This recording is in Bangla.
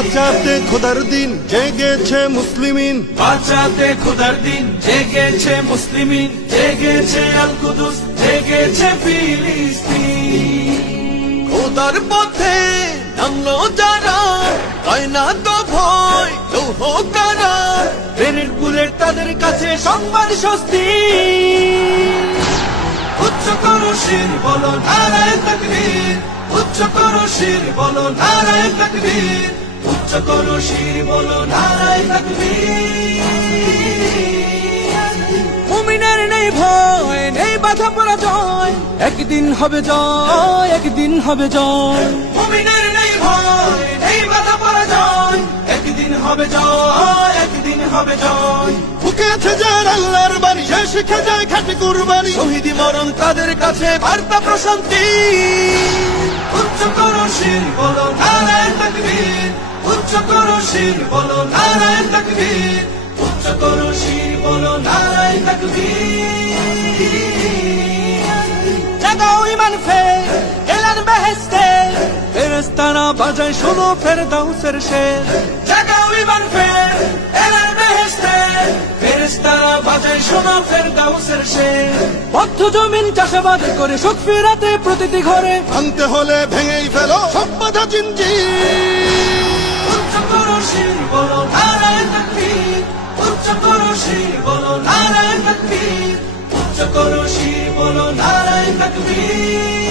বাঁচাতে খোদার দিন জেগেছে মুসলিমিন, বাঁচাতে খোদার দিন জেগেছে মুসলিমিন, জেগেছে আল কুদুস, জেগেছে ফিলিস্তিন। খোদার পথে নামলো যারা, হয় না তো ভয় লৌহ কারা, ট্রেনের বুলেট তাদের কাছে সংবাদ স্বস্তি। উচ্চ করো শির বলো নারায়ে তাকবীর, উচ্চ করো শির বলো নারায়ে তাকবীর, উচ্চ করো শির বলো নারায়ে তাকবীর। মুমিনের নেই ভয়, নেই বাধা পরাজয়, একদিন হবে জয়, একদিন হবে জয়। মুমিনের নেই ভয়, নেই বাধা পরাজয়, একদিন হবে জয়, একদিন হবে জয়। বুকে আছে যার আল্লাহর বাণী, সে শিখে যায় খাঁটি কুরবানি, শহীদি মরণ তাদের কাছে বার্তা প্রশান্তি। উচ্চ করো শির বলো নারায়ে তাকবীর, উচ্চ করো শির বলো নারায়ে তাকবীর, উচ্চ করো শির বলো নারায়ে তাকবীর। জাগাও ঈমান ফের এলান বেহেশতে, ফেরেশতারা বাজায় শোনো ফেরদাউসের শের। জাগাও ঈমান ফের এলান বেহেশতে, ফেরেশতারা বাজায় শোনো ফেরদাউসের শের। বদ্ধ জমিন চাষাবাদ করে সুখ ফেরাতে প্রতিটি ঘরে, ভাঙতে হলে ভেঙেই ফেলো সব বাধা জিনজির। উচ্চ করো শির বলো নারায়ে তাকবীর, উচ্চ করো শির বলো নারায়ে তাকবীর, উচ্চ করো শির বলো নারায়ে তাকবীর।